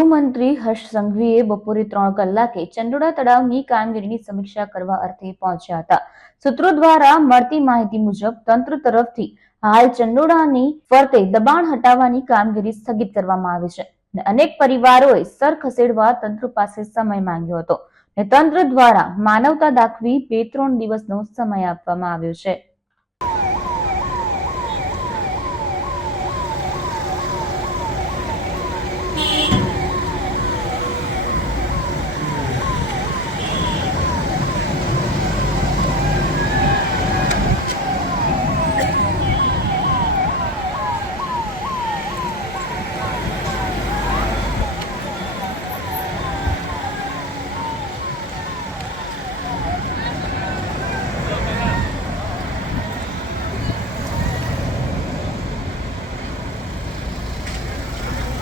ગૃહમંત્રી હર્ષ સંઘવીએ બપોરે 3 કલાકે ચંડોળા તળાવની કામગીરીની સમીક્ષા કરવા અર્થે પહોંચ્યા હતા. સૂત્રો દ્વારા મળતી માહિતી મુજબ તંત્ર તરફથી હાલ ચંડોળાની ફરતે દબાણ હટાવવાની કામગીરી સ્થગિત કરવામાં આવી છે. અનેક પરિવારોએ સર ખસેડવા તંત્ર પાસે સમય માંગ્યો હતો. તંત્ર દ્વારા માનવતા દાખવી 2-3 દિવસનો સમય આપવામાં આવ્યો છે.